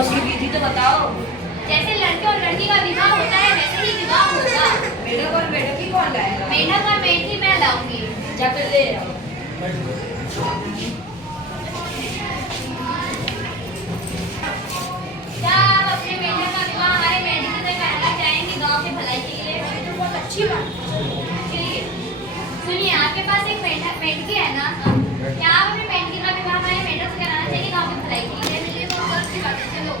उसकी विधि तो बताओ। जैसे लड़के और लड़की का विवाह होता है वैसे ही विवाह होगा। मेढक और मेढकी कौन लाएगा? मेढक और मेढकी मैं लाऊंगी। जाकर ले आओ। क्या आप अपने मेढक का विवाह हमारे मेढकी से कराना चाहेंगे गांव की भलाई के लिए? तो बहुत अच्छी बात। चलिए सुनिए, आपके पास एक मेढकी है ना, क्या आप अपने मेढकी का विवाह हमारे मेढक से कराना चाहिए गांव की भलाई के लिए? चलिए वो बहुत अच्छी बात है। चलो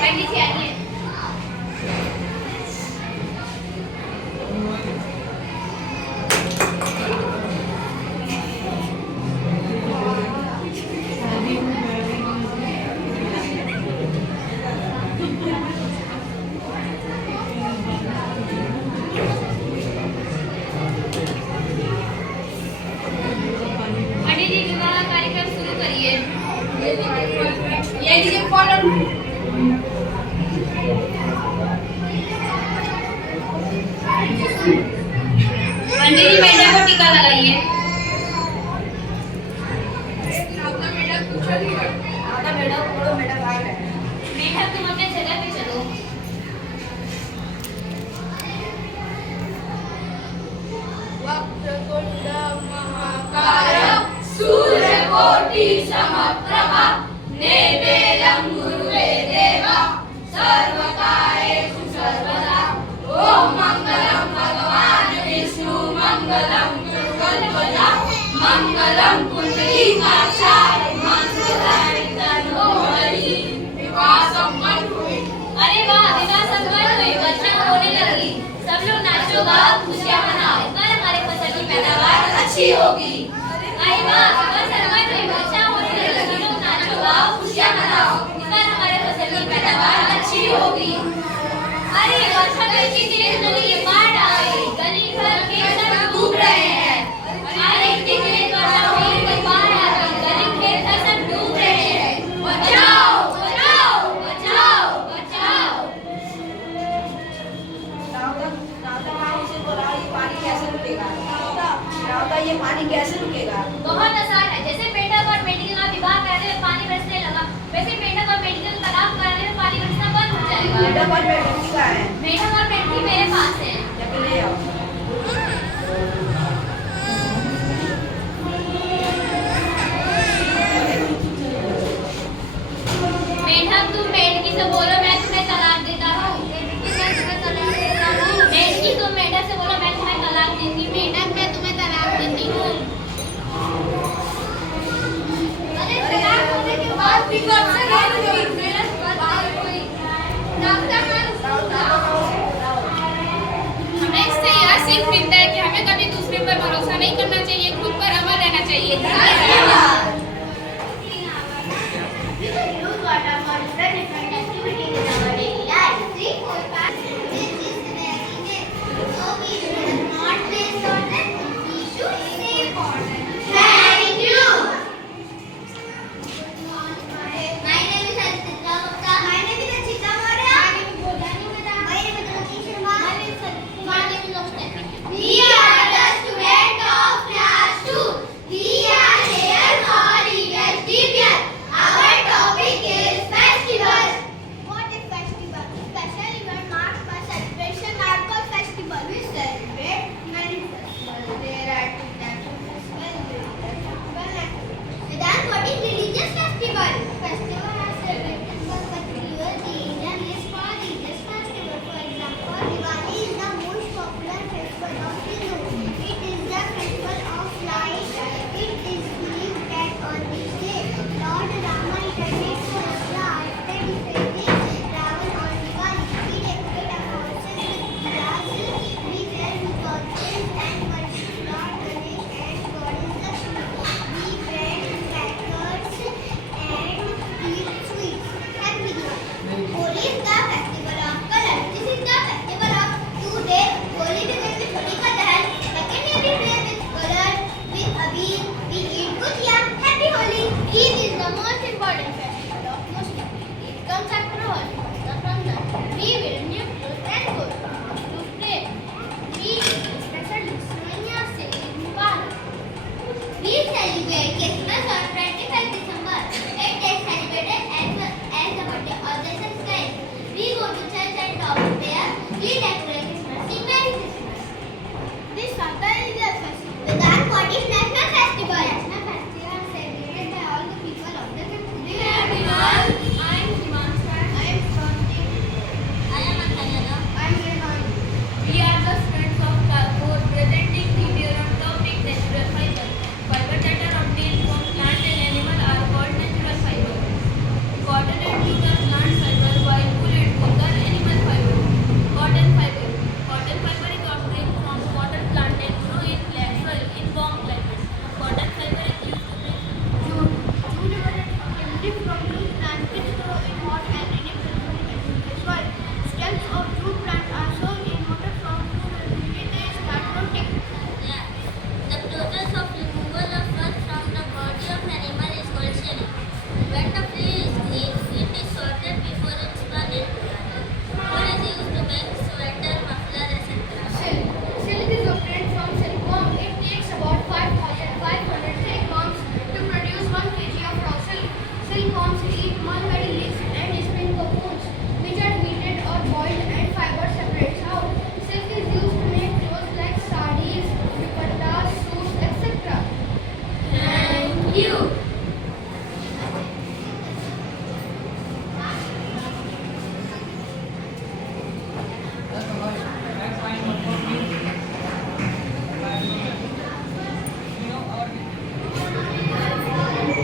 मेढकी से आइए। पंडित जी विवाह कार्यक्रम शुरू करिए। ये लीजिए फॉलो। पंडित जी मेढक को टीका लगाइए। आधा मेढक पूरा मेढक आ गया। मेढक तुम अपने जगह पे चलो। वक्रतुंड महाकाय सूर्यकोटि समप्रभा निर्विघ्नं कुरुते देवा सर्वकार्येषु सर्वदा। ओम मंगलम भगवान विष्णु मंगलम गुरुकल्पजा मंगलम पुंडरीकाक्षाय मंगलाय तनोहरि विवासं मधुरि। अरे वाह, विवाह संपन्न हुई, वर्षा होने लगी। सब लोग नाचो गाओ, खुशियां मनाओ, इस बार हमारे फसल की पैदावार अच्छी होगी। अरे वाह, विवाह संपन्न हुई, वर्षा होने लगी। सब लोग नाचो गाओ, खुशियां मनाओ, इस बार हमारे फसल की पैदावार अच्छी होगी। अरे वर्षा तो इतनी तेज नदी की बाढ़ आ गई, गली घर खेत सब डूब रहे हैं। अरे इतनी तेज वर्षा हुई कि बाढ़ आ गई, गली खेत सब डूब रहे हैं। बचाओ बचाओ बचाओ बचाओ। रावता ये पानी कैसे रुकेगा? बहुत आसान है। जैसे मेढक और मेढकी का विवाह करने में पानी बरसने लगा, वैसे मेढक और मेढकी का तालाब कराने में पानी बरसना बंद हो जाएगा। मेढक और मेढकी का है। मेढक और मेढकी मेरे पास है। जाके ले आओ। मेढक तुम मेढकी से बोलो मैं तुम्हें तलाक देता हूँ। मेढकी तुम मेढक से बोलो मैं तुम्हें तलाक देती हूँ। मेढक मैं तुम्हें तलाक देती हूँ। अरे तलाक होने के बाद भी कब से नहीं हुई? मेरा बात हुई। रावता मैं हमें इससे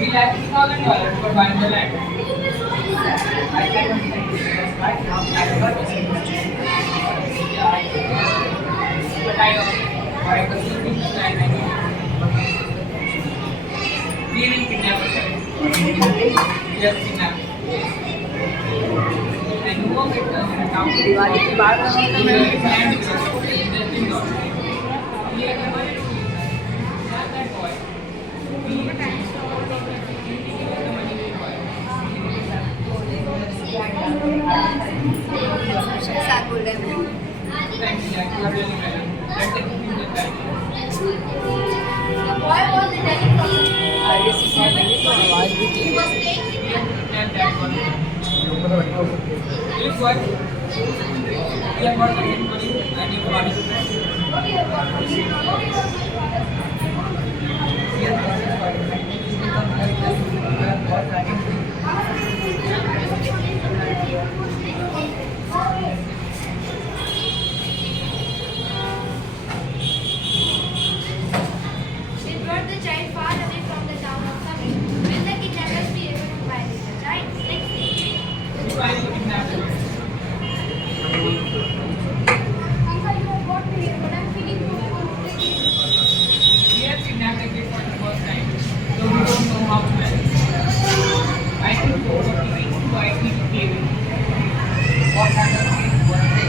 We like $2,000 for buying the land. I said right now, I got the same. Yeah, but I was looking for land. We will kidnap her. Yes, kidnap. And who was it? Now, Diwali के बाद land is that boy. साथ बोल रहे हैं Thanks, Jack. You are really well. Let's take a few minutes back. The boy was returning from आगे से सामने तो आवाज भी he was playing with And that one. Look what? We have got something for you and your participant. They brought the child far away from the town of Samir. Will the kidnappers be able to find the child? Let's see. Try to kidnap them. Uncle, you have got me here, but I'm feeling too uncomfortable. We have kidnapped a kid for the first time, so we don't know how to manage. I think so, but we need to quietly play with it. What happens is one day.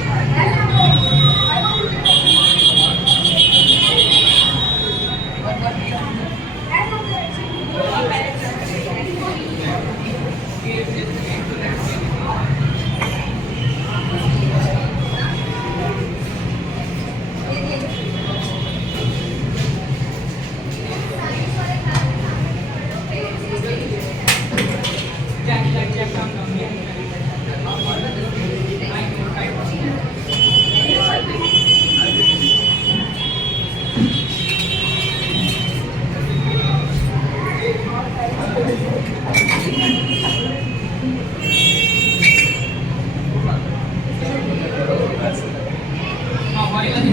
Jack, come down here. I know, right? हाँ, वही लगी।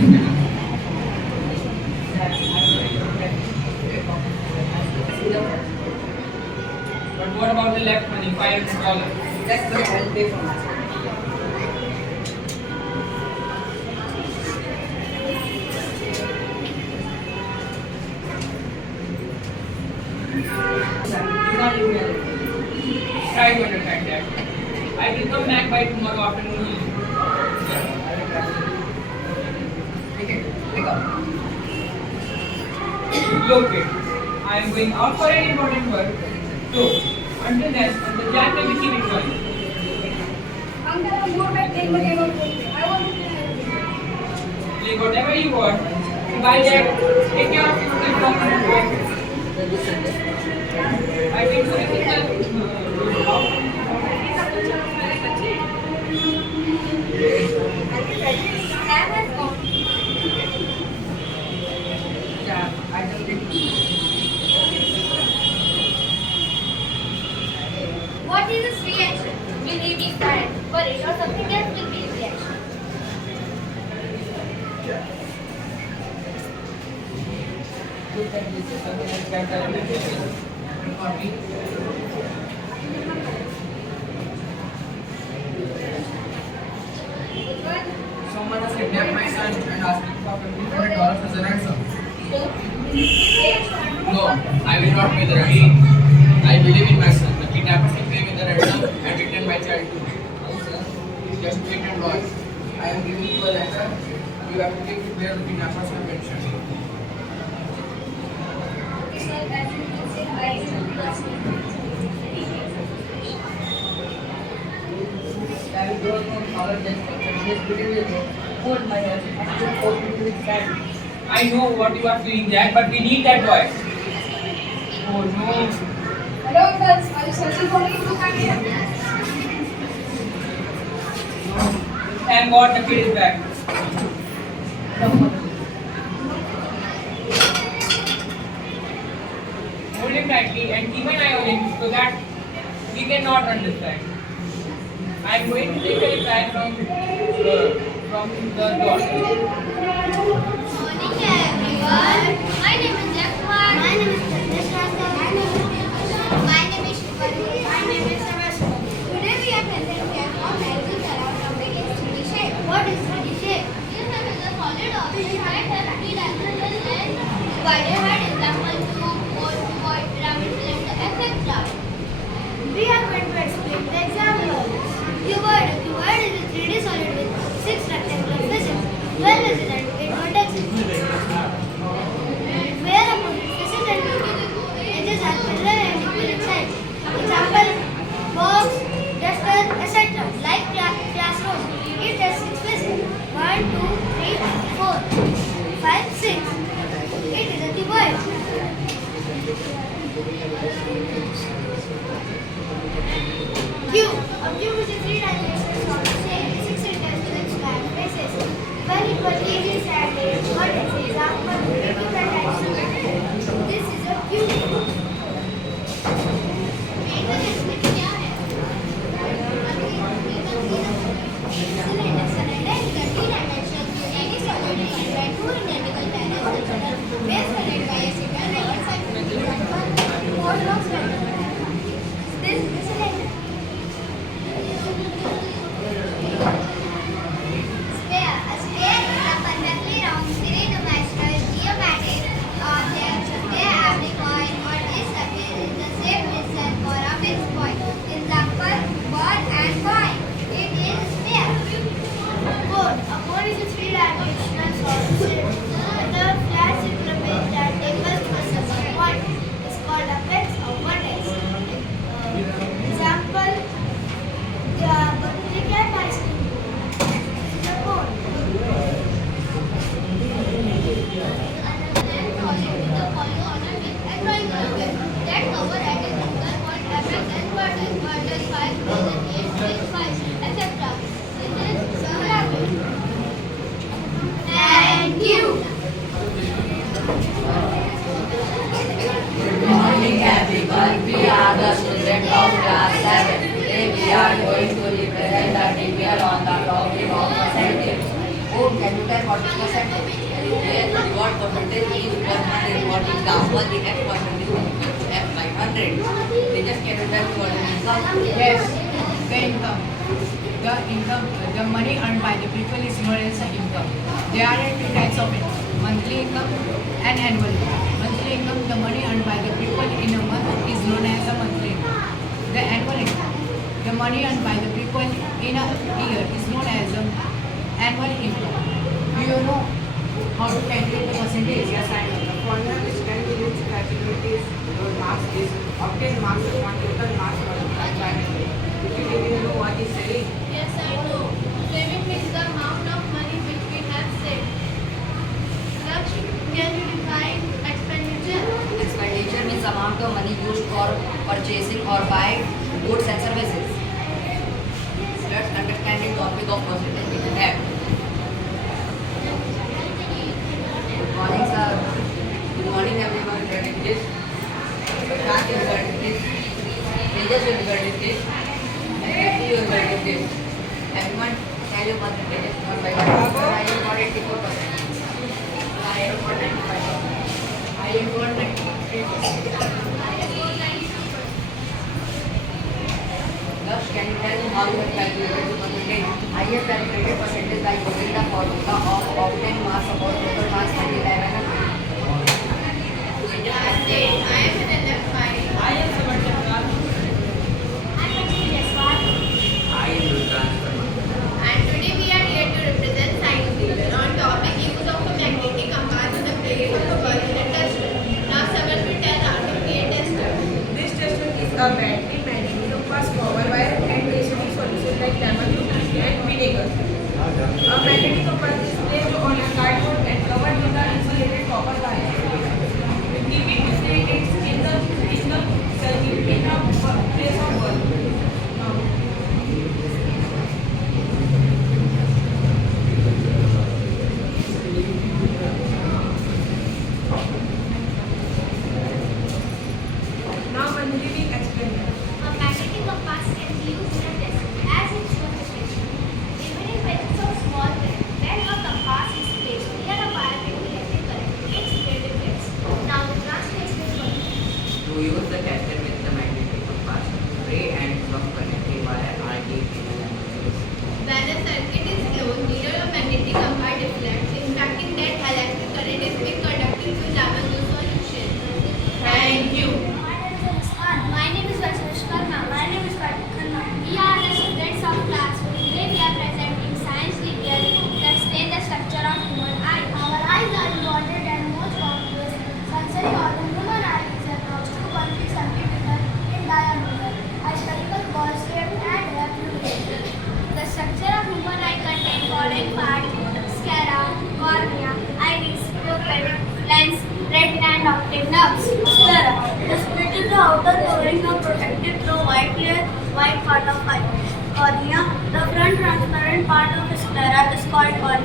But what about the left money, $500? That's the I'll pay for myself. Try to understand that. I will come back by tomorrow afternoon. Look, kid, I am going out for an important work. So, until then, the Jack will be keeping going. Uncle, I'm bored by playing the game of Pokemon. I want to play. Play whatever you want. Bye, Jack. Take care of yourself from the I think so. I think that. Sam has gone. Yeah, I just did. What is his reaction? Will he be sad, worried, or something else will be his reaction? Good that this is something like that. For me, someone has kidnapped my son and asked me for $1,500 as a ransom. No, I will not pay the ransom. I believe in my son. The kidnappers can pay me the ransom and return my child to me. No, sir. Just wait and watch. I am giving you a letter. You have to take it where the kidnappers have mentioned. I will go from our just hold my head and hold me with sand. I know what you are feeling, Jack, but we need that boy. Oh no. Hello, uncles. Are you searching for me? Look at here. Thank God the kid is back. Hold him tightly and keep an eye on him so that he cannot run this time. I am going to take a reply from the door. Morning, everyone. My name is Jack Kumar. My name is Tanishka. My name is Thank you. Good morning, everyone. We are the students of class 7. Today we are going to represent the table on the topic of percentage. Oh, can you tell what is percentage? Yes, the word percentage is 100. For example, the X percentage is equal to X by 100. Teachers, can you tell me what is income? Yes, the income. The money earned by the people is known as the income. There are two types of income: monthly income and annual income. Monthly income, the money earned by the people in a month is known as the monthly income. The annual income, the money earned by the people in a year is known as the annual income. Do you know how to calculate the percentage? Yes, I know. The formula which can be used to calculate is your marks is obtain marks upon total marks multiplied by 100. If you know what is saving, Yes, I know. Saving is the amount of money which we have saved. Lakshmi, can you define expenditure? Expenditure means amount of money used for purchasing or buying goods and services. Let's understand the topic of percentage with that. Good morning, sir. Good morning, everyone. Regarding this, Prashant is regarding this, Tejas is regarding this, and Priti is regarding this. Everyone, tell your percentages one by one. Sir, I am for 84%. I am for 95%. I am for 93%. Thus, can you tell me how you have calculated the percentage? I have calculated percentage by using the formula of obtained mass upon total mass multiplied by 100. I am in LF5. I am Sebastian Kar. I am Rudran. And today we are here to represent science teacher on topic use of a magnetic compass in the place of a ball in a tester. Now Sagar will tell how to create tester. this tester is a battery magnetic compass power wire and acidic solution like lemon juice and vinegar. A magnetic compass is placed on a cardboard and covered with the insulated copper wire. Keep it straight in the circuit in a place of bulb. Now Manjari will explain. A magnetic compass can be used in a test as it shows the picture. Even if it is so small that when a compass is placed near a wire with electric current, its field deflects. Now the translation is one. To use the tester with the magnetic compass, spray and plug connecting wire are deep in the language. When a circuit is closed, neither a magnetic compass deflects, impacting that electric current is being conducted to lemon juice solution. Thank you. My name is Vaishnavi Sharma. My name is Kartik Khanna. We are the students of class. Today we are presenting science figure that explain the structure of human eye. Our eyes are important and most complex sensory organ. Human eye is approximately 1 centimeter in diameter, a spherical ball shaped and have fluid. The structure of human eye contains following parts: sclera, cornea, iris, pupil, lens, retina, and optic nerves. Sclera. The split is the outer covering of protected through white layer, white part of eye. Cornea. The front transparent part of the sclera is called cornea.